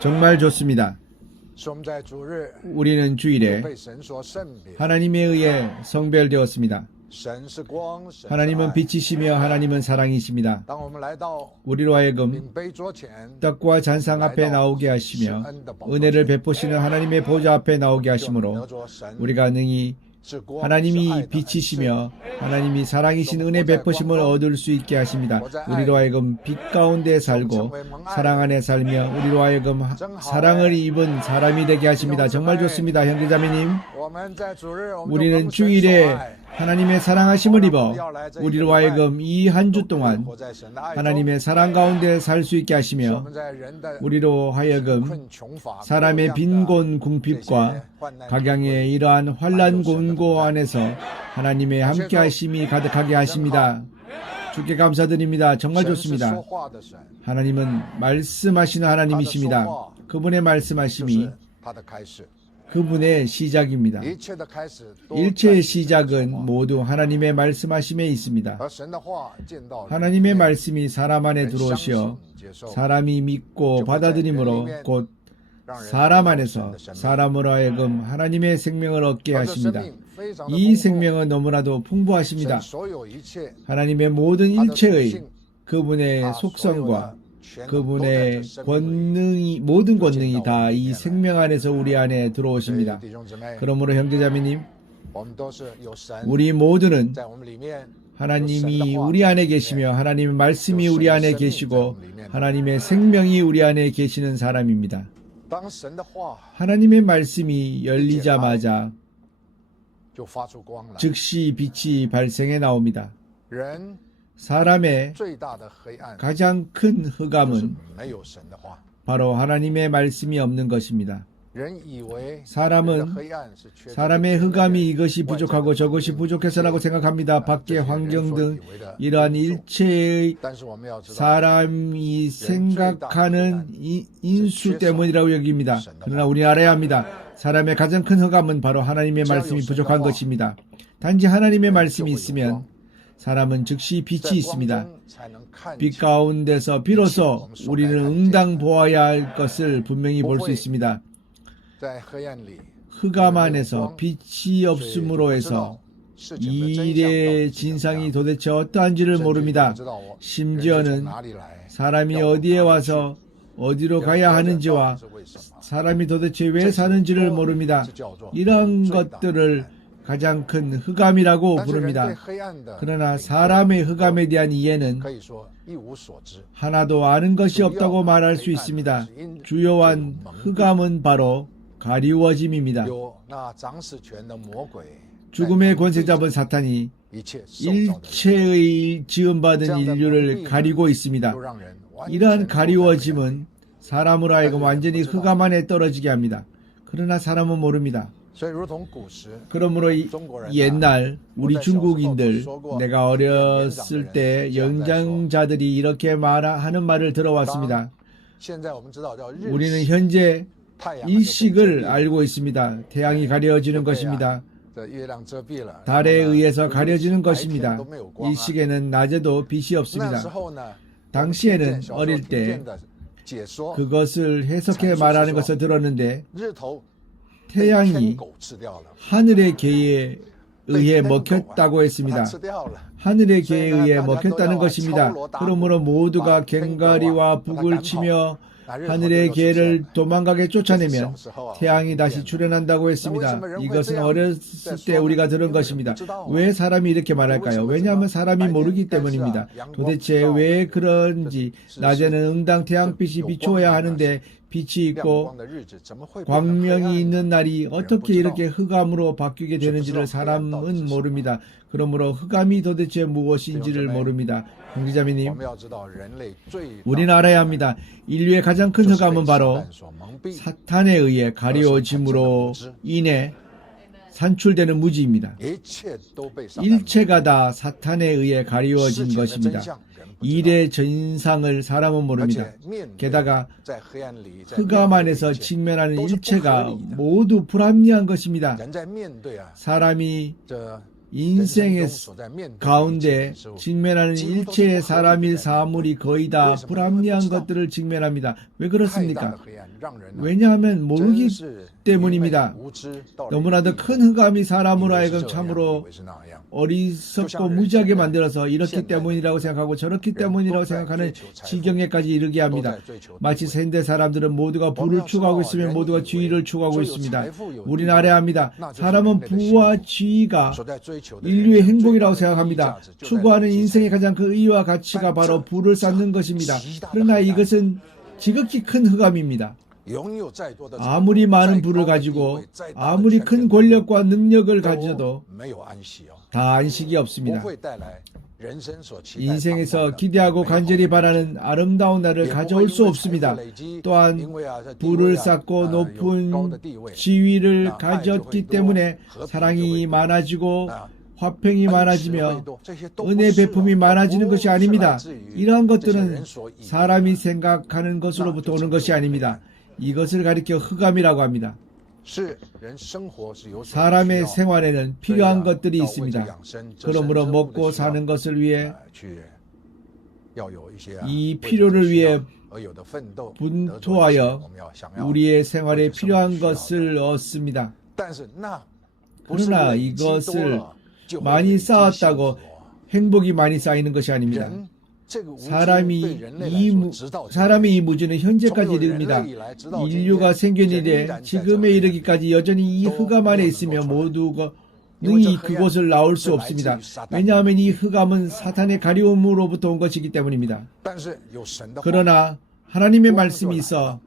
정말 좋습니다. 우리는 주일에 하나님에 의해 성별되었습니다. 하나님은 빛이시며 하나님은 사랑이십니다. 우리로 하여금 떡과 잔상 앞에 나오게 하시며 은혜를 베푸시는 하나님의 보좌 앞에 나오게 하시므로 우리가 능히 하나님이 빛이시며 하나님이 사랑이신 은혜 베푸심을 얻을 수 있게 하십니다. 우리로 하여금 빛 가운데 살고 사랑 안에 살며 우리로 하여금 사랑을 입은 사람이 되게 하십니다. 정말 좋습니다. 형제자매님, 우리는 주일에 하나님의 사랑하심을 입어 우리로 하여금 이 한 주 동안 하나님의 사랑 가운데 살 수 있게 하시며 우리로 하여금 사람의 빈곤 궁핍과 각양의 이러한 환난 곤고 안에서 하나님의 함께 하심이 가득하게 하십니다. 주께 감사드립니다. 정말 좋습니다. 하나님은 말씀하시는 하나님이십니다. 그분의 말씀하심이 그분의 시작입니다. 일체의 시작은 모두 하나님의 말씀하심에 있습니다. 하나님의 말씀이 사람 안에 들어오시어 사람이 믿고 받아들임으로 곧 사람 안에서 사람으로 하여금 하나님의 생명을 얻게 하십니다. 이 생명은 너무나도 풍부하십니다. 하나님의 모든 일체의 그분의 속성과 그분의 권능이, 모든 권능이 다 이 생명 안에서 우리 안에 들어오십니다. 그러므로 형제자매님, 우리 모두는 하나님이 우리 안에 계시며 하나님의 말씀이 우리 안에 계시고 하나님의 생명이 우리 안에 계시는 사람입니다. 하나님의 말씀이 열리자마자 즉시 빛이 발생해 나옵니다. 사람의 가장 큰 흑암은 바로 하나님의 말씀이 없는 것입니다. 사람은 사람의 흑암이 이것이 부족하고 저것이 부족해서라고 생각합니다. 밖의 환경 등 이러한 일체의 사람이 생각하는 인수 때문이라고 여깁니다. 그러나 우리는 알아야 합니다. 사람의 가장 큰 흑암은 바로 하나님의 말씀이 부족한 것입니다. 단지 하나님의 말씀이 있으면 사람은 즉시 빛이 있습니다. 빛 가운데서 비로소 우리는 응당 보아야 할 것을 분명히 볼 수 있습니다. 흑암 안에서 빛이 없음으로 해서 이 일의 진상이 도대체 어떠한지를 모릅니다. 심지어는 사람이 어디에 와서 어디로 가야 하는지와 사람이 도대체 왜 사는지를 모릅니다. 이런 것들을 가장 큰 흑암이라고 부릅니다. 그러나 사람의 흑암에 대한 이해는 하나도 아는 것이 없다고 말할 수 있습니다. 주요한 흑암은 바로 가리워짐입니다. 죽음의 권세 잡은 사탄이 일체의 지음받은 인류를 가리고 있습니다. 이러한 가리워짐은 사람으로 하여금 완전히 흑암 안에 떨어지게 합니다. 그러나 사람은 모릅니다. 그러므로 옛날 우리 중국인들, 내가 어렸을 때 연장자들이 이렇게 하는 말을 들어왔습니다. 우리는 현재 일식을 알고 있습니다. 태양이 가려지는 것입니다. 달에 의해서 가려지는 것입니다. 일식에는 낮에도 빛이 없습니다. 당시에는 어릴 때 그것을 해석해 말하는 것을 들었는데 태양이 하늘의 개에 의해 먹혔다고 했습니다. 하늘의 개에 의해 먹혔다는 것입니다. 그러므로 모두가 갱가리와 북을 치며 하늘의 개를 도망가게 쫓아내면 태양이 다시 출현한다고 했습니다. 이것은 어렸을 때 우리가 들은 것입니다. 왜 사람이 이렇게 말할까요? 왜냐하면 사람이 모르기 때문입니다. 도대체 왜 그런지 낮에는 응당 태양빛이 비추어야 하는데 빛이 있고 광명이 있는 날이 어떻게 이렇게 흑암으로 바뀌게 되는지를 사람은 모릅니다. 그러므로 흑암이 도대체 무엇인지를 모릅니다. 형제자매님, 우리는 알아야 합니다. 인류의 가장 큰 흑암은 바로 사탄에 의해 가려짐으로 인해 산출되는 무지입니다. 일체가 다 사탄에 의해 가리워진 것입니다. 일의 진상을 사람은 모릅니다. 게다가 흑암 안에서 직면하는 일체가 모두 불합리한 것입니다. 사람이 인생의 가운데 직면하는 일체의 사람일 사물이 거의 다 불합리한 것들을 직면합니다. 왜 그렇습니까? 왜냐하면 모르기 때문입니다. 너무나도 큰 흑암이 사람으로 하여금 참으로 어리석고 무지하게 만들어서 이렇기 때문이라고 생각하고 저렇기 때문이라고 생각하는 지경에까지 이르게 합니다. 마치 현대 사람들은 모두가 부를 추구하고 있으면 모두가 지위를 추구하고 있습니다. 우리는 알아야 합니다. 사람은 부와 지위가 인류의 행복이라고 생각합니다. 추구하는 인생의 가장 큰 의의와 가치가 바로 부를 쌓는 것입니다. 그러나 이것은 지극히 큰 흑암입니다. 아무리 많은 부를 가지고 아무리 큰 권력과 능력을 가져도 다 안식이 없습니다. 인생에서 기대하고 간절히 바라는 아름다운 날을 가져올 수 없습니다. 또한 부를 쌓고 높은 지위를 가졌기 때문에 사랑이 많아지고 화평이 많아지며 은혜 베품이 많아지는 것이 아닙니다. 이러한 것들은 사람이 생각하는 것으로부터 오는 것이 아닙니다. 이것을 가리켜 흑암이라고 합니다. 사람의 생활에는 필요한 것들이 있습니다. 그러므로 먹고 사는 것을 위해 이 필요를 위해 분투하여 우리의 생활에 필요한 것을 얻습니다. 그러나 이것을 많이 쌓았다고 행복이 많이 쌓이는 것이 아닙니다. 사람의 이 무지는 현재까지 이릅니다. 인류가 생긴 이래 지금에 이르기까지 여전히 이 흑암 안에 있으며 모두가 능히 그곳을 나올 수 없습니다. 왜냐하면 이 흑암은 사탄의 가리움으로부터 온 것이기 때문입니다. 그러나 하나님의 말씀이 있어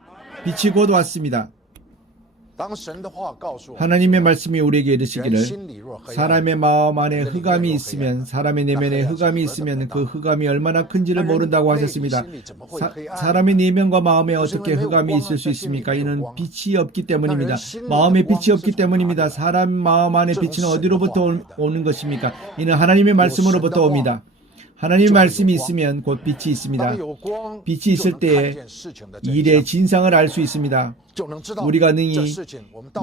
빛이 곧 왔습니다. 하나님의 말씀이 우리에게 이르시기를 사람의 마음 안에 흑암이 있으면 사람의 내면에 흑암이 있으면 그 흑암이 얼마나 큰지를 모른다고 하셨습니다. 사람의 내면과 마음에 어떻게 흑암이 있을 수 있습니까? 이는 빛이 없기 때문입니다. 마음에 빛이 없기 때문입니다. 사람 마음 안에 빛은 어디로부터 오는 것입니까? 이는 하나님의 말씀으로부터 옵니다. 하나님의 말씀이 있으면 곧 빛이 있습니다. 빛이 있을 때에 일의 진상을 알 수 있습니다. 우리가 능히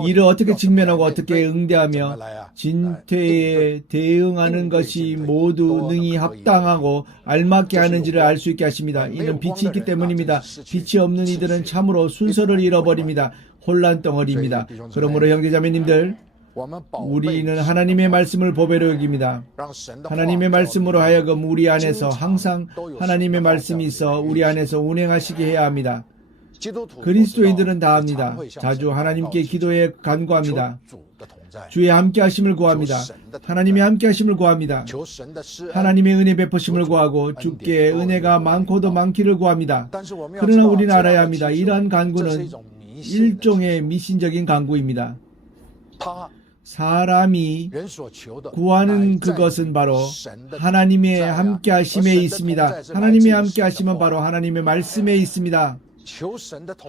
일을 어떻게 직면하고 어떻게 응대하며 진퇴에 대응하는 것이 모두 능히 합당하고 알맞게 하는지를 알 수 있게 하십니다. 이는 빛이 있기 때문입니다. 빛이 없는 이들은 참으로 순서를 잃어버립니다. 혼란 덩어리입니다. 그러므로 형제자매님들, 우리는 하나님의 말씀을 보배로 여깁니다. 하나님의 말씀으로 하여금 우리 안에서 항상 하나님의 말씀이 있어 우리 안에서 운행하시게 해야 합니다. 그리스도인들은 다 합니다. 자주 하나님께 기도에 간구합니다. 주의 함께 하심을 구합니다. 하나님의 함께 하심을 구합니다. 하나님의 은혜 베푸심을 구하고 주께 은혜가 많고도 많기를 구합니다. 그러나 우리는 알아야 합니다. 이러한 간구는 일종의 미신적인 간구입니다. 사람이 구하는 그것은 바로 하나님의 함께 하심에 있습니다. 하나님의 함께 하심은 바로 하나님의 말씀에 있습니다.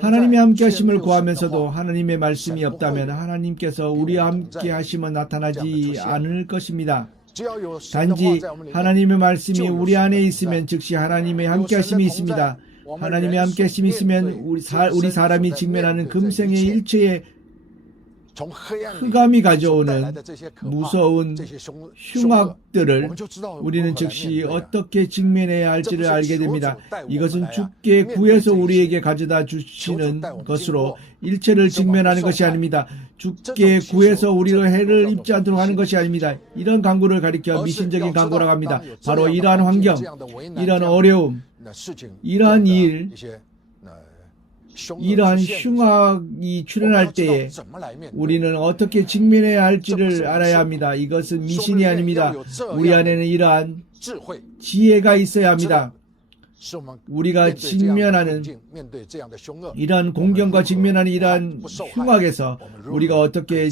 하나님의 함께 하심을 구하면서도 하나님의 말씀이 없다면 하나님께서 우리와 함께 하심은 나타나지 않을 것입니다. 단지 하나님의 말씀이 우리 안에 있으면 즉시 하나님의 함께 하심이 있습니다. 하나님의 함께 하심이 있으면 우리 사람이 직면하는 금생의 일체의 흑암이 가져오는 무서운 흉악들을 우리는 즉시 어떻게 직면해야 할지를 알게 됩니다. 이것은 주께 구해서 우리에게 가져다 주시는 것으로 일체를 직면하는 것이 아닙니다. 주께 구해서 우리로 해를 입지 않도록 하는 것이 아닙니다. 이런 강구를 가리켜 미신적인 강구라고 합니다. 바로 이러한 환경, 이러한 어려움, 이러한 일, 이러한 흉악이 출현할 때에 우리는 어떻게 직면해야 할지를 알아야 합니다. 이것은 미신이 아닙니다. 우리 안에는 이러한 지혜가 있어야 합니다. 우리가 직면하는 이러한 공경과 직면하는 이러한 흉악에서 우리가 어떻게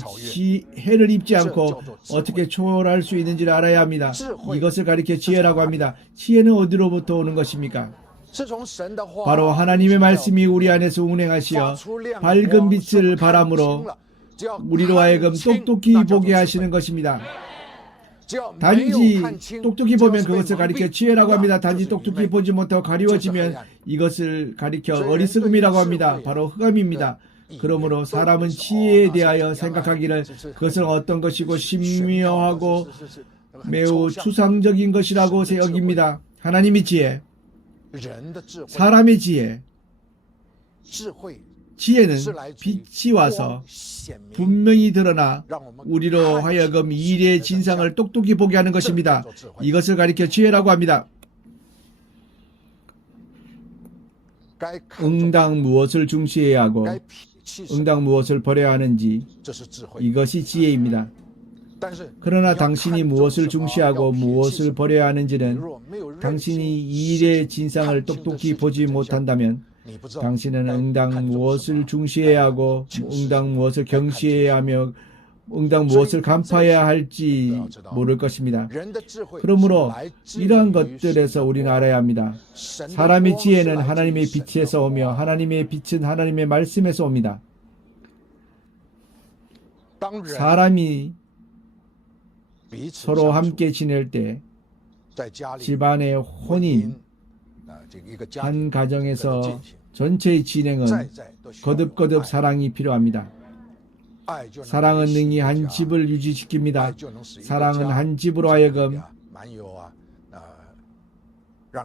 해를 입지 않고 어떻게 초월할 수 있는지를 알아야 합니다. 이것을 가리켜 지혜라고 합니다. 지혜는 어디로부터 오는 것입니까? 바로 하나님의 말씀이 우리 안에서 운행하시어 밝은 빛을 바람으로 우리로 하여금 똑똑히 보게 하시는 것입니다. 단지 똑똑히 보면 그것을 가리켜 지혜라고 합니다. 단지 똑똑히 보지 못하고 가리워지면 이것을 가리켜 어리석음이라고 합니다. 바로 흑암입니다. 그러므로 사람은 지혜에 대하여 생각하기를 그것은 어떤 것이고 신묘하고 매우 추상적인 것이라고 여깁니다. 하나님의 지혜, 사람의 지혜, 지혜는 빛이 와서 분명히 드러나 우리로 하여금 일의 진상을 똑똑히 보게 하는 것입니다. 이것을 가리켜 지혜라고 합니다. 응당 무엇을 중시해야 하고 응당 무엇을 버려야 하는지, 이것이 지혜입니다. 그러나 당신이 무엇을 중시하고 무엇을 버려야 하는지는 당신이 일의 진상을 똑똑히 보지 못한다면 당신은 응당 무엇을 중시해야 하고 응당 무엇을 경시해야 하며 응당 무엇을 간파해야 할지 모를 것입니다. 그러므로 이러한 것들에서 우리는 알아야 합니다. 사람의 지혜는 하나님의 빛에서 오며 하나님의 빛은 하나님의 말씀에서 옵니다. 사람이 서로 함께 지낼 때 집안의 혼인, 한 가정에서 전체의 진행은 거듭거듭 사랑이 필요합니다. 사랑은 능히 한 집을 유지시킵니다. 사랑은 한 집으로 하여금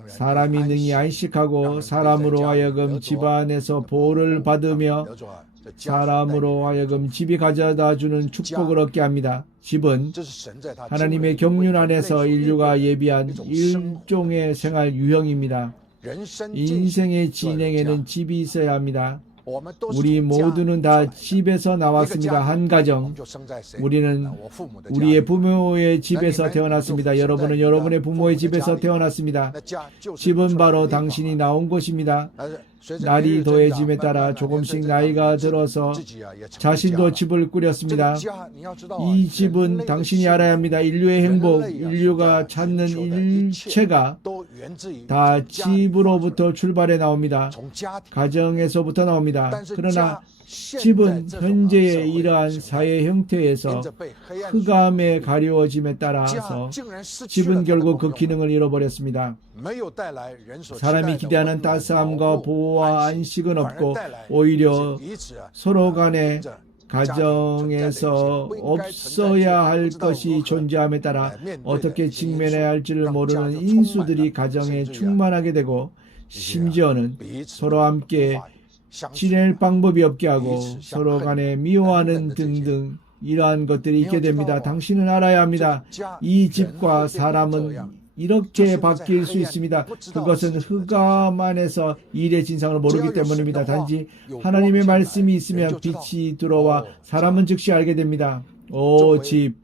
사람이 능히 안식하고 사람으로 하여금 집안에서 보호를 받으며 사람으로 하여금 집이 가져다주는 축복을 얻게 합니다. 집은 하나님의 경륜 안에서 인류가 예비한 일종의 생활 유형입니다. 인생의 진행에는 집이 있어야 합니다. 우리 모두는 다 집에서 나왔습니다. 한 가정. 우리는 우리의 부모의 집에서 태어났습니다. 여러분은 여러분의 부모의 집에서 태어났습니다. 집은 바로 당신이 나온 곳입니다. 날이 더해짐에 따라 조금씩 나이가 들어서 자신도 집을 꾸렸습니다. 이 집은 당신이 알아야 합니다. 인류의 행복, 인류가 찾는 일체가 다 집으로부터 출발해 나옵니다. 가정에서부터 나옵니다. 그러나 집은 현재의 이러한 사회 형태에서 흑암에 가려워짐에 따라서 집은 결국 그 기능을 잃어버렸습니다. 사람이 기대하는 따스함과 보호와 안식은 없고 오히려 서로 간에 가정에서 없어야 할 것이 존재함에 따라 어떻게 직면해야 할지를 모르는 인수들이 가정에 충만하게 되고 심지어는 서로 함께 지낼 방법이 없게 하고 서로 간에 미워하는 등등 이러한 것들이 있게 됩니다. 당신은 알아야 합니다. 이 집과 사람은 이렇게 바뀔 수 있습니다. 그것은 흑암 안에서 일의 진상을 모르기 때문입니다. 단지 하나님의 말씀이 있으면 빛이 들어와 사람은 즉시 알게 됩니다. 오 집,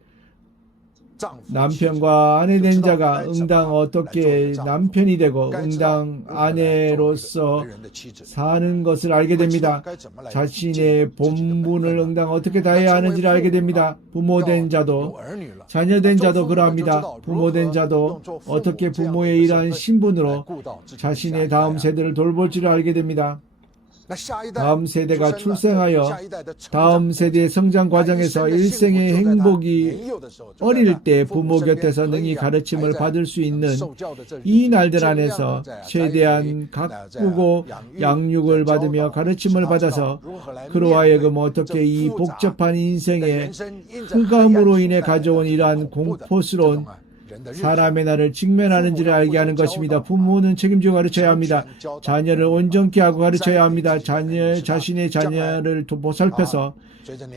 남편과 아내 된 자가 응당 어떻게 남편이 되고 응당 아내로서 사는 것을 알게 됩니다. 자신의 본분을 응당 어떻게 다해야 하는지를 알게 됩니다. 부모 된 자도 자녀 된 자도 그러합니다. 부모 된 자도 어떻게 부모의 이러한 신분으로 자신의 다음 세대를 돌볼지를 알게 됩니다. 다음 세대가 출생하여 다음 세대의 성장 과정에서 일생의 행복이 어릴 때 부모 곁에서 능히 가르침을 받을 수 있는 이 날들 안에서 최대한 가꾸고 양육을 받으며 가르침을 받아서 그로 하여금 어떻게 이 복잡한 인생의 흑암으로 인해 가져온 이러한 공포스러운 사람의 날을 직면하는지를 알게 하는 것입니다. 부모는 책임지고 가르쳐야 합니다. 자녀를 온전케 하고 가르쳐야 합니다. 자신의 자녀를 보살펴서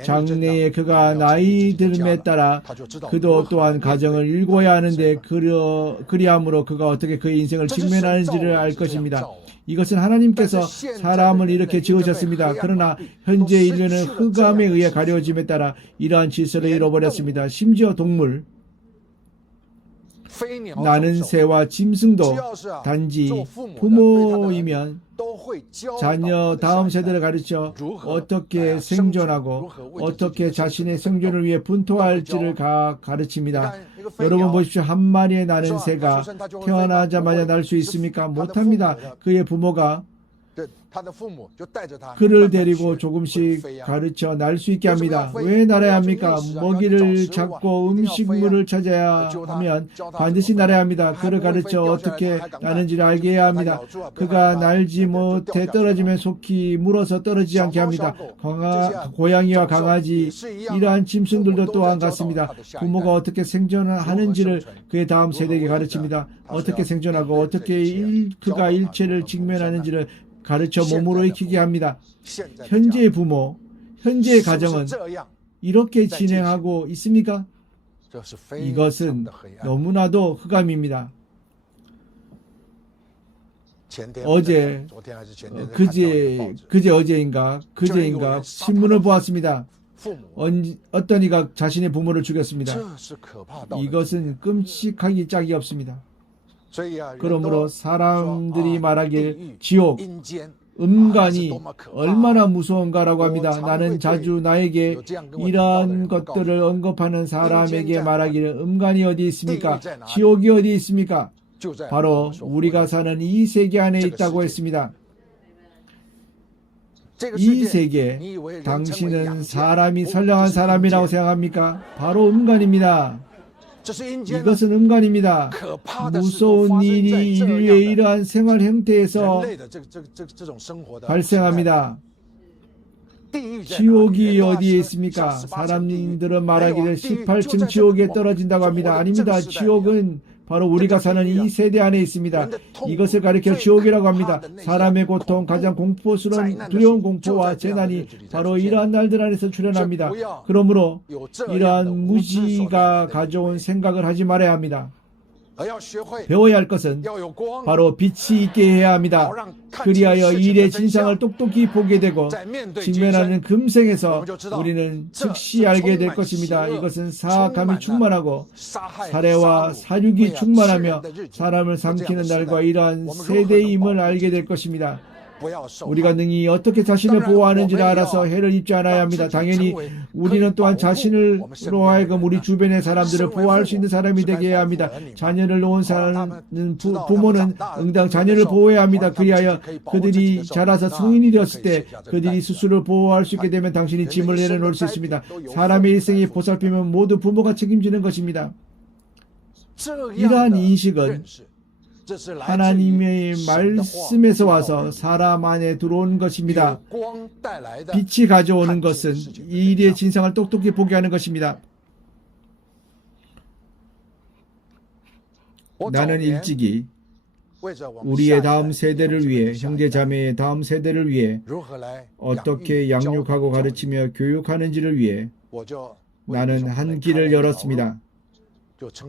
장래에 그가 나이 들음에 따라 그도 또한 가정을 일궈야 하는데 그리함으로 그가 어떻게 그의 인생을 직면하는지를 알 것입니다. 이것은 하나님께서 사람을 이렇게 지으셨습니다. 그러나 현재 인류는 흑암에 의해 가려짐에 따라 이러한 질서를 잃어버렸습니다. 심지어 동물, 나는 새와 짐승도 단지 부모이면 자녀 다음 세대를 가르쳐 어떻게 생존하고 어떻게 자신의 생존을 위해 분투할지를 가르칩니다. 여러분 보십시오. 한 마리의 나는 새가 태어나자마자 날 수 있습니까? 못합니다. 그의 부모가 그를 데리고 조금씩 가르쳐 날 수 있게 합니다. 왜 날아야 합니까? 먹이를 찾고 음식물을 찾아야 하면 반드시 날아야 합니다. 그를 가르쳐 어떻게 나는지를 알게 해야 합니다. 그가 날지 못해 떨어지면 속히 물어서 떨어지지 않게 합니다. 고양이와 강아지, 이러한 짐승들도 또한 같습니다. 부모가 어떻게 생존하는지를 그의 다음 세대에게 가르칩니다. 어떻게 생존하고 어떻게 그가 일체를 직면하는지를 가르쳐 몸으로 익히게 합니다. 현재의 부모, 현재의 가정은 이렇게 진행하고 있습니까? 이것은 너무나도 흑암입니다. 어제인가 신문을 보았습니다. 어떤 이가 자신의 부모를 죽였습니다. 이것은 끔찍하기 짝이 없습니다. 그러므로 사람들이 말하길 지옥, 음간이 얼마나 무서운가라고 합니다. 나는 자주 나에게 이러한 것들을 언급하는 사람에게 말하기를 음간이 어디 있습니까? 지옥이 어디 있습니까? 바로 우리가 사는 이 세계 안에 있다고 했습니다. 이 세계, 당신은 사람이 선량한 사람이라고 생각합니까? 바로 음간입니다. 이것은 음간입니다. 무서운 일이 인류의 이러한 생활 형태에서 발생합니다. 지옥이 어디에 있습니까? 사람들은 말하기를 18층 지옥에 떨어진다고 합니다. 아닙니다. 지옥은 바로 우리가 사는 이 세대 안에 있습니다. 이것을 가리켜 지옥이라고 합니다. 사람의 고통, 가장 공포스러운 두려운 공포와 재난이 바로 이러한 날들 안에서 출현합니다. 그러므로 이러한 무지가 가져온 생각을 하지 말아야 합니다. 배워야 할 것은 바로 빛이 있게 해야 합니다. 그리하여 일의 진상을 똑똑히 보게 되고 직면하는 금생에서 우리는 즉시 알게 될 것입니다. 이것은 사악함이 충만하고 살해와 사륙이 충만하며 사람을 삼키는 날과 이러한 세대임을 알게 될 것입니다. 우리가 능히 어떻게 자신을 보호하는지를 알아서 해를 입지 않아야 합니다. 당연히 우리는 또한 자신으로 하여금 우리 주변의 사람들을 보호할 수 있는 사람이 되게 해야 합니다. 자녀를 놓은 사람은 부모는 응당 자녀를 보호해야 합니다. 그리하여 그들이 자라서 성인이 되었을 때 그들이 스스로를 보호할 수 있게 되면 당신이 짐을 내려놓을 수 있습니다. 사람의 일생이 보살피면 모두 부모가 책임지는 것입니다. 이러한 인식은 하나님의 말씀에서 와서 사람 안에 들어온 것입니다. 빛이 가져오는 것은 이 일의 진상을 똑똑히 보게 하는 것입니다. 나는 일찍이 우리의 다음 세대를 위해, 형제자매의 다음 세대를 위해 어떻게 양육하고 가르치며 교육하는지를 위해 나는 한 길을 열었습니다.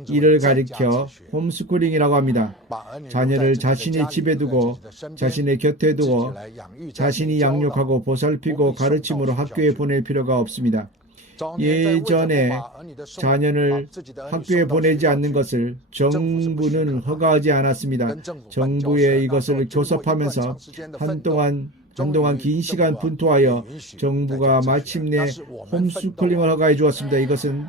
이를 가리켜 홈스쿨링이라고 합니다. 자녀를 자신의 집에 두고 자신의 곁에 두고 자신이 양육하고 보살피고 가르침으로 학교에 보낼 필요가 없습니다. 예전에 자녀를 학교에 보내지 않는 것을 정부는 허가하지 않았습니다. 정부에 이것을 교섭하면서 한동안 긴 시간 분투하여 정부가 마침내 홈스쿨링을 허가해 주었습니다. 이것은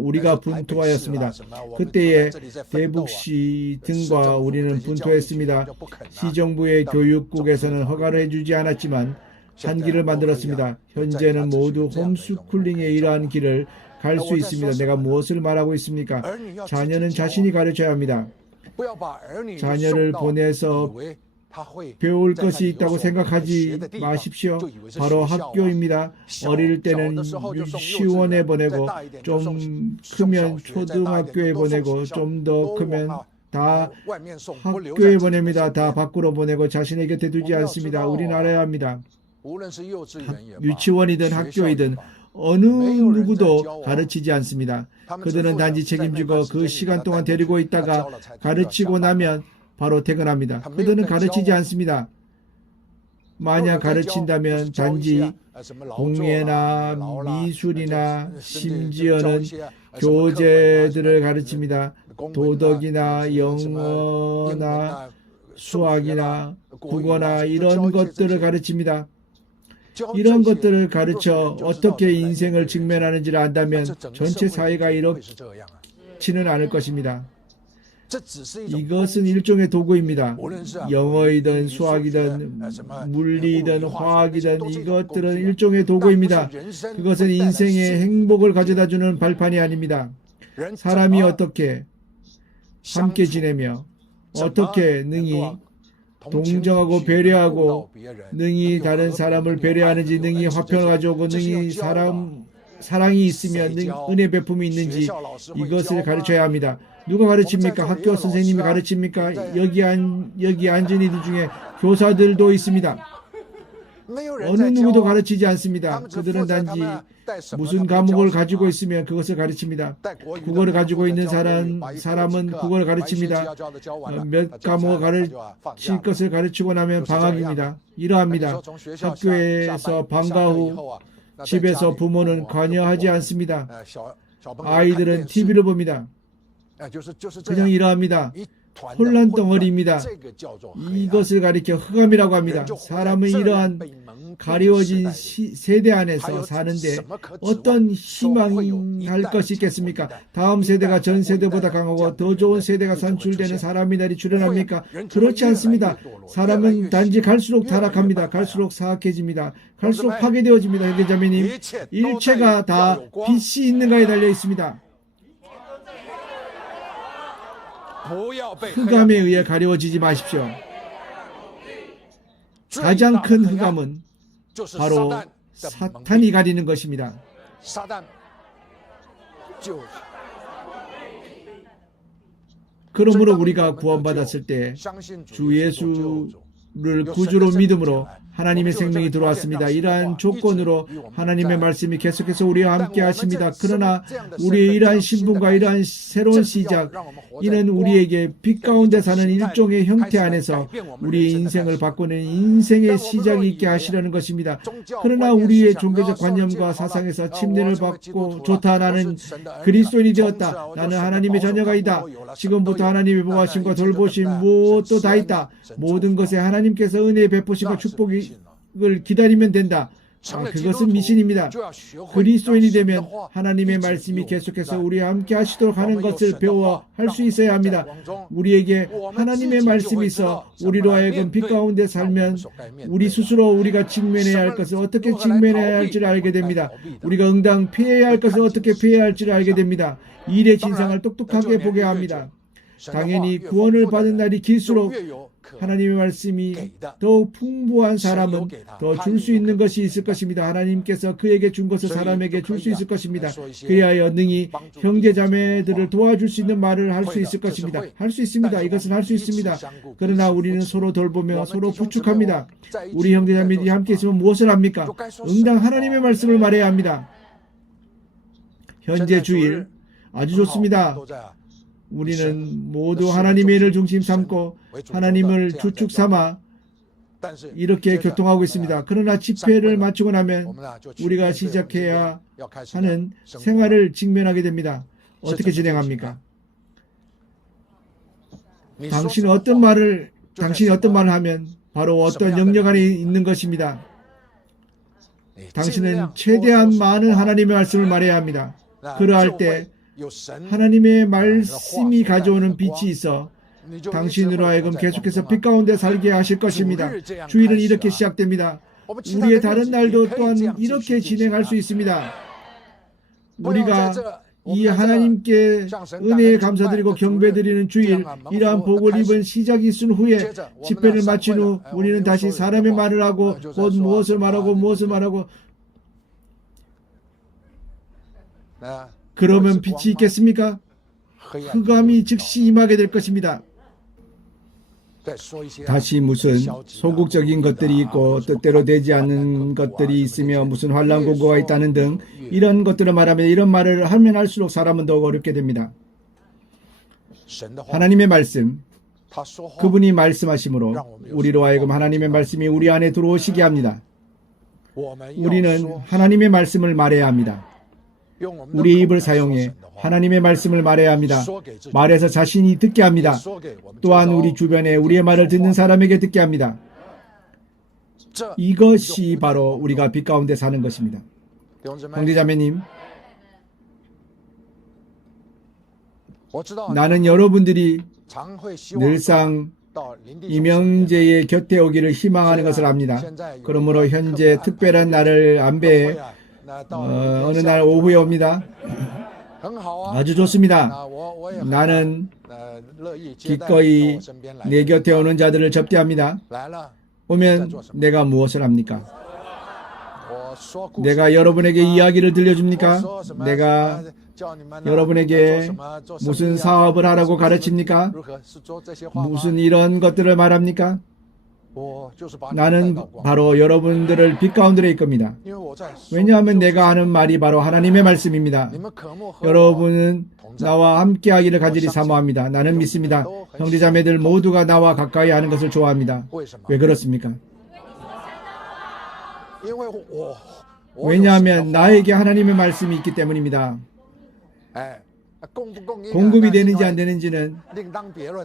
우리가 분투하였습니다. 그때에 대북시 등과 우리는 분투했습니다. 시정부의 교육국에서는 허가를 해주지 않았지만 한 길을 만들었습니다. 현재는 모두 홈스쿨링의 이러한 길을 갈 수 있습니다. 내가 무엇을 말하고 있습니까? 자녀는 자신이 가르쳐야 합니다. 자녀를 보내서 배울 것이 있다고 생각하지 마십시오. 바로 학교입니다. 어릴 때는 유치원에 보내고 좀 크면 초등학교에 보내고 좀 더 크면 다 학교에 보냅니다. 다 밖으로 보내고 자신의 곁에 두지 않습니다. 우리는 알아야 합니다. 유치원이든 학교이든 어느 누구도 가르치지 않습니다. 그들은 단지 책임지고 그 시간 동안 데리고 있다가 가르치고 나면 바로 퇴근합니다. 그들은 가르치지 않습니다. 만약 가르친다면 단지 공예나 미술이나 심지어는 교재들을 가르칩니다. 도덕이나 영어나 수학이나 국어나 이런 것들을 가르칩니다. 이런 것들을 가르쳐 어떻게 인생을 직면하는지를 안다면 전체 사회가 이렇지는 않을 것입니다. 이것은 일종의 도구입니다. 영어이든 수학이든 물리든 화학이든 이것들은 일종의 도구입니다. 그것은 인생의 행복을 가져다주는 발판이 아닙니다. 사람이 어떻게 함께 지내며 어떻게 능히 동정하고 배려하고 능히 다른 사람을 배려하는지, 능히 화평을 가져오고 능히 사랑이 있으면 은혜 베품이 있는지 이것을 가르쳐야 합니다. 누가 가르칩니까? 학교 선생님이 가르칩니까? 여기 앉은 이들 중에 교사들도 있습니다. 어느 누구도 가르치지 않습니다. 그들은 단지 무슨 과목을 가지고 있으면 그것을 가르칩니다. 국어를 가지고 있는 사람은 국어를 가르칩니다. 몇 과목을 가르칠 것을 가르치고 나면 방학입니다. 이러합니다. 학교에서 방과 후 집에서 부모는 관여하지 않습니다. 아이들은 TV를 봅니다. 그냥 이러합니다. 혼란 덩어리입니다. 이것을 가리켜 흑암이라고 합니다. 사람은 이러한 가리워진 세대 안에서 사는데 어떤 희망이 할 것이 있겠습니까? 다음 세대가 전 세대보다 강하고 더 좋은 세대가 산출되는 사람이 날이 출현합니까? 그렇지 않습니다. 사람은 단지 갈수록 타락합니다. 갈수록 사악해집니다. 갈수록 파괴되어집니다. 형제자매님, 일체가 다 빛이 있는가에 달려 있습니다. 흑암에 의해 가려워지지 마십시오. 가장 큰 흑암은 바로 사탄이 가리는 것입니다. 그러므로 우리가 구원받았을 때 주 예수를 구주로 믿음으로 하나님의 생명이 들어왔습니다. 이러한 조건으로 하나님의 말씀이 계속해서 우리와 함께 하십니다. 그러나 우리의 이러한 신분과 이러한 새로운 시작, 이는 우리에게 빛 가운데 사는 일종의 형태 안에서 우리의 인생을 바꾸는 인생의 시작이 있게 하시려는 것입니다. 그러나 우리의 종교적 관념과 사상에서 침례를 받고 좋다, 나는 그리스도인이 되었다, 나는 하나님의 자녀가이다, 지금부터 하나님의 보호하심과 돌보심 무엇도 다 있다, 모든 것에 하나님께서 은혜의 베푸심과 축복을 기다리면 된다. 그것은 미신입니다. 그리스도인이 되면 하나님의 말씀이 계속해서 우리와 함께 하시도록 하는 것을 배워 할 수 있어야 합니다. 우리에게 하나님의 말씀이 있어 우리로 하여금 빛 가운데 살면 우리 스스로 우리가 직면해야 할 것을 어떻게 직면해야 할지를 알게 됩니다. 우리가 응당 피해야 할 것을 어떻게 피해야 할지를 알게 됩니다. 일의 진상을 똑똑하게 보게 합니다. 당연히 구원을 받은 날이 길수록 하나님의 말씀이 더욱 풍부한 사람은 더 줄 수 있는 것이 있을 것입니다. 하나님께서 그에게 준 것을 사람에게 줄 수 있을 것입니다. 그리하여 능히 형제자매들을 도와줄 수 있는 말을 할 수 있을 것입니다. 할 수 있습니다. 이것은 할 수 있습니다. 그러나 우리는 서로 돌보며 서로 부축합니다. 우리 형제자매들이 함께 있으면 무엇을 합니까? 응당 하나님의 말씀을 말해야 합니다. 현재 주일 아주 좋습니다. 우리는 모두 하나님의 일을 중심 삼고 하나님을 주축 삼아 이렇게 교통하고 있습니다. 그러나 집회를 마치고 나면 우리가 시작해야 하는 생활을 직면하게 됩니다. 어떻게 진행합니까? 당신이 어떤 말을 하면 바로 어떤 영역 안에 있는 것입니다. 당신은 최대한 많은 하나님의 말씀을 말해야 합니다. 그러할 때 하나님의 말씀이 가져오는 빛이 있어 당신으로 하여금 계속해서 빛 가운데 살게 하실 것입니다. 주일은 이렇게 시작됩니다. 우리의 다른 날도 또한 이렇게 진행할 수 있습니다. 우리가 이 하나님께 은혜에 감사드리고 경배드리는 주일, 이러한 복을 입은 시작이 있은 후에 집회를 마친 후 우리는 다시 사람의 말을 하고 곧 무엇을 말하고 그러면 빛이 있겠습니까? 흑암이 즉시 임하게 될 것입니다. 다시 무슨 소극적인 것들이 있고 뜻대로 되지 않는 것들이 있으며 무슨 환난 고고가 있다는 등 이런 것들을 말하면, 이런 말을 하면 할수록 사람은 더욱 어렵게 됩니다. 하나님의 말씀, 그분이 말씀하심으로 우리로 하여금 하나님의 말씀이 우리 안에 들어오시게 합니다. 우리는 하나님의 말씀을 말해야 합니다. 우리의 입을 사용해 하나님의 말씀을 말해야 합니다. 말해서 자신이 듣게 합니다. 또한 우리 주변에 우리의 말을 듣는 사람에게 듣게 합니다. 이것이 바로 우리가 빛 가운데 사는 것입니다. 형제자매님, 나는 여러분들이 늘상 이명재의 곁에 오기를 희망하는 것을 압니다. 그러므로 현재 특별한 날을 안배해 어느 날 오후에 옵니다. 아주 좋습니다. 나는 기꺼이 내 곁에 오는 자들을 접대합니다. 오면 내가 무엇을 합니까? 내가 여러분에게 이야기를 들려줍니까? 내가 여러분에게 무슨 사업을 하라고 가르칩니까? 무슨 이런 것들을 말합니까? 나는 바로 여러분들을 빛 가운데 있을 겁니다. 왜냐하면 내가 하는 말이 바로 하나님의 말씀입니다. 여러분은 나와 함께하기를 간절히 사모합니다. 나는 믿습니다. 형제자매들 모두가 나와 가까이 하는 것을 좋아합니다. 왜 그렇습니까? 왜냐하면 나에게 하나님의 말씀이 있기 때문입니다. 공급이 되는지 안 되는지는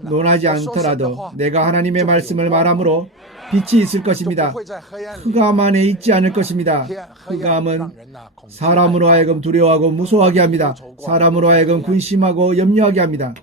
논하지 않더라도 내가 하나님의 말씀을 말함으로 빛이 있을 것입니다. 흑암 안에 있지 않을 것입니다. 흑암은 사람으로 하여금 두려워하고 무서워하게 합니다. 사람으로 하여금 근심하고 염려하게 합니다.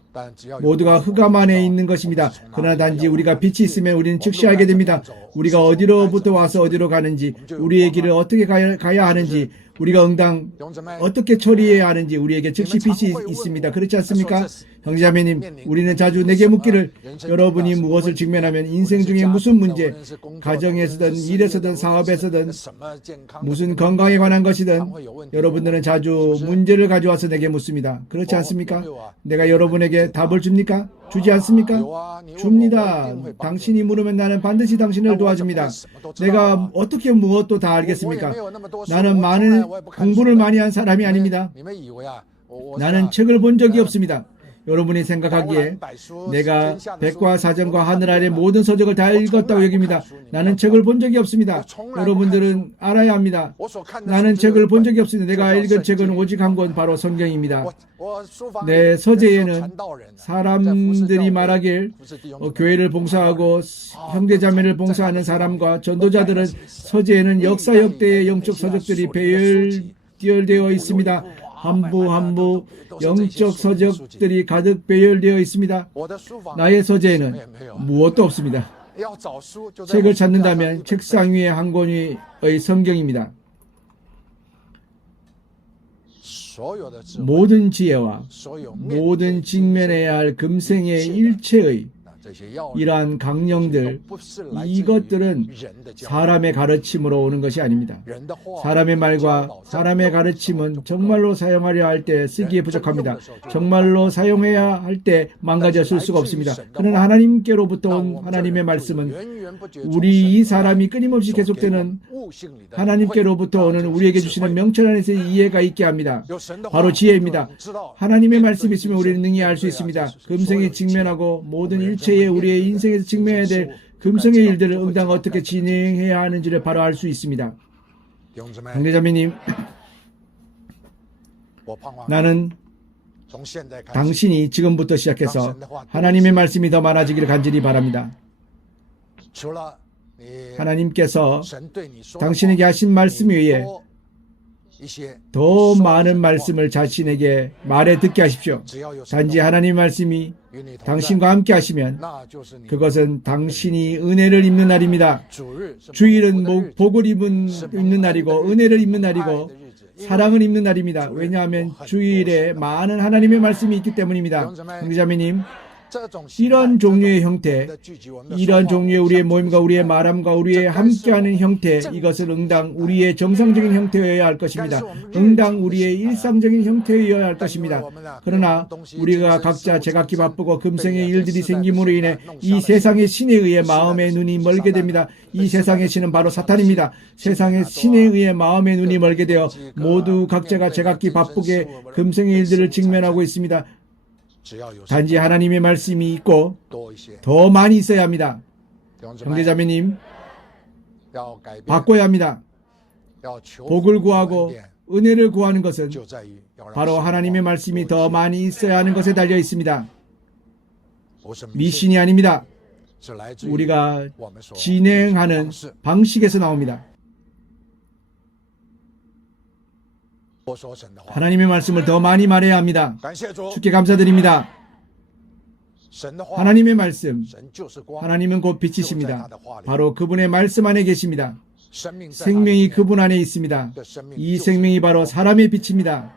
모두가 흑암 안에 있는 것입니다. 그러나 단지 우리가 빛이 있으면 우리는 즉시 알게 됩니다. 우리가 어디로부터 와서 어디로 가는지, 우리의 길을 어떻게 가야 하는지, 우리가 응당 어떻게 처리해야 하는지 우리에게 즉시 빛이 있습니다. 그렇지 않습니까? 형제자매님, 우리는 자주 내게 묻기를 여러분이 무엇을 직면하면 인생 중에 무슨 문제, 가정에서든 일에서든 사업에서든 무슨 건강에 관한 것이든 여러분들은 자주 문제를 가져와서 내게 묻습니다. 그렇지 않습니까? 내가 여러분에게 답을 줍니까? 주지 않습니까? 줍니다. 당신이 물으면 나는 반드시 당신을 도와줍니다. 내가 어떻게 무엇도 다 알겠습니까? 나는 많은 공부를 많이 한 사람이 아닙니다. 나는 책을 본 적이 없습니다. 여러분이 생각하기에 내가 백과사전과 하늘 아래 모든 서적을 다 읽었다고 여깁니다. 나는 책을 본 적이 없습니다. 여러분들은 알아야 합니다. 나는 책을 본 적이 없습니다. 내가 읽은 책은 오직 한 권, 바로 성경입니다. 내 서재에는 사람들이 말하길 교회를 봉사하고 형제자매를 봉사하는 사람과 전도자들은 서재에는 역사 역대의 영적 서적들이 배열되어 있습니다. 한부 영적 서적들이 가득 배열되어 있습니다. 나의 서재에는 무엇도 없습니다. 책을 찾는다면 책상 위에 한 권의 성경입니다. 모든 지혜와 모든 직면해야 할 금생의 일체의 이러한 강령들, 이것들은 사람의 가르침으로 오는 것이 아닙니다. 사람의 말과 사람의 가르침은 정말로 사용하려 할 때 쓰기에 부족합니다. 정말로 사용해야 할 때 망가져 쓸 수가 없습니다. 그러나 하나님께로부터 온 하나님의 말씀은 우리 이 사람이 끊임없이 계속되는 하나님께로부터 오는 우리에게 주시는 명철 안에서 이해가 있게 합니다. 바로 지혜입니다. 하나님의 말씀이 있으면 우리는 능히 알 수 있습니다. 금생에 직면하고 모든 일체의 우리의 인생에서 직면해야 될 금성의 일들을 응당 어떻게 진행해야 하는지를 바로 알 수 있습니다. 형제자매님, 나는 당신이 지금부터 시작해서 하나님의 말씀이 더 많아지기를 간절히 바랍니다. 하나님께서 당신에게 하신 말씀 외에 더 많은 말씀을 자신에게 말해 듣게 하십시오. 단지 하나님 말씀이 당신과 함께 하시면 그것은 당신이 은혜를 입는 날입니다. 주일은 복을 입는 날이고 은혜를 입는 날이고 사랑을 입는 날입니다. 왜냐하면 주일에 많은 하나님의 말씀이 있기 때문입니다. 형제자매님, 이런 종류의 형태, 이런 종류의 우리의 모임과 우리의 말함과 우리의 함께하는 형태, 이것을 응당 우리의 정상적인 형태여야 할 것입니다. 응당 우리의 일상적인 형태여야 할 것입니다. 그러나 우리가 각자 제각기 바쁘고 금생의 일들이 생김으로 인해 이 세상의 신에 의해 마음의 눈이 멀게 됩니다. 이 세상의 신은 바로 사탄입니다. 세상의 신에 의해 마음의 눈이 멀게 되어 모두 각자가 제각기 바쁘게 금생의 일들을 직면하고 있습니다. 단지 하나님의 말씀이 있고 더 많이 있어야 합니다. 형제자매님, 바꿔야 합니다. 복을 구하고 은혜를 구하는 것은 바로 하나님의 말씀이 더 많이 있어야 하는 것에 달려 있습니다. 미신이 아닙니다. 우리가 진행하는 방식에서 나옵니다. 하나님의 말씀을 더 많이 말해야 합니다. 주께 감사드립니다. 하나님의 말씀, 하나님은 곧 빛이십니다. 바로 그분의 말씀 안에 계십니다. 생명이 그분 안에 있습니다. 이 생명이 바로 사람의 빛입니다.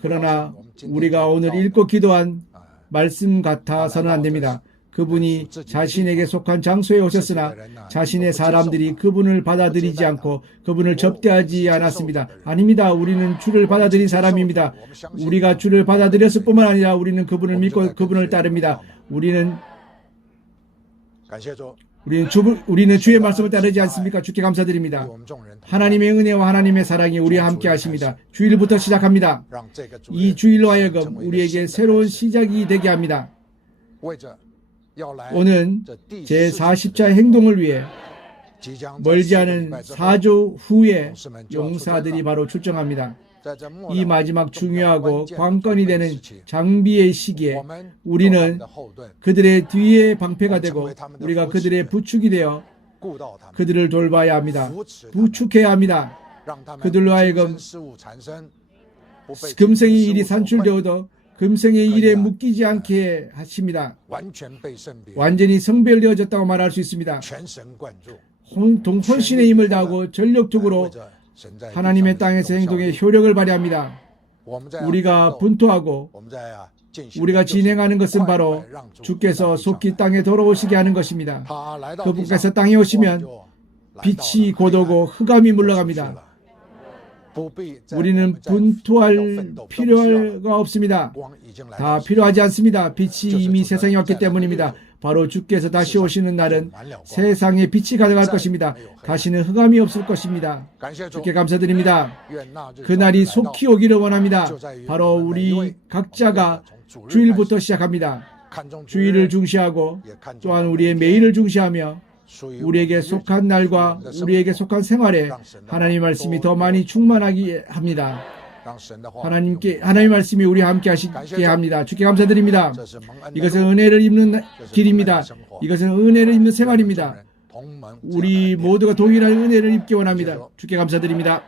그러나 우리가 오늘 읽고 기도한 말씀 같아서는 안 됩니다. 그분이 자신에게 속한 장소에 오셨으나 자신의 사람들이 그분을 받아들이지 않고 그분을 접대하지 않았습니다. 아닙니다. 우리는 주를 받아들인 사람입니다. 우리가 주를 받아들였을 뿐만 아니라 우리는 그분을 믿고 그분을 따릅니다. 우리는 주의 말씀을 따르지 않습니까? 주께 감사드립니다. 하나님의 은혜와 하나님의 사랑이 우리와 함께 하십니다. 주일부터 시작합니다. 이 주일로 하여금 우리에게 새로운 시작이 되게 합니다. 오는 제40차 행동을 위해 멀지 않은 4조 후에 용사들이 바로 출정합니다. 이 마지막 중요하고 관건이 되는 장비의 시기에 우리는 그들의 뒤에 방패가 되고 우리가 그들의 부축이 되어 그들을 돌봐야 합니다. 부축해야 합니다. 그들로 하여금 금생의 일이 산출되어도 금생의 일에 묶이지 않게 하십니다. 완전히 성별되어졌다고 말할 수 있습니다. 혼신의 힘을 다하고 전력적으로 하나님의 땅에서 행동에 효력을 발휘합니다. 우리가 분투하고 우리가 진행하는 것은 바로 주께서 속히 땅에 돌아오시게 하는 것입니다. 그분께서 땅에 오시면 빛이 곧오고 흑암이 물러갑니다. 우리는 분투할 필요가 없습니다. 다 필요하지 않습니다. 빛이 이미 세상에 왔기 때문입니다. 바로 주께서 다시 오시는 날은 세상에 빛이 가득할 것입니다. 다시는 흑암이 없을 것입니다. 주께 감사드립니다. 그날이 속히 오기를 원합니다. 바로 우리 각자가 주일부터 시작합니다. 주일을 중시하고 또한 우리의 매일을 중시하며 우리에게 속한 날과 우리에게 속한 생활에 하나님의 말씀이 더 많이 충만하게 합니다. 하나님의 말씀이 우리와 함께 하시게 합니다. 주께 감사드립니다. 이것은 은혜를 입는 길입니다. 이것은 은혜를 입는 생활입니다. 우리 모두가 동일한 은혜를 입기 원합니다. 주께 감사드립니다.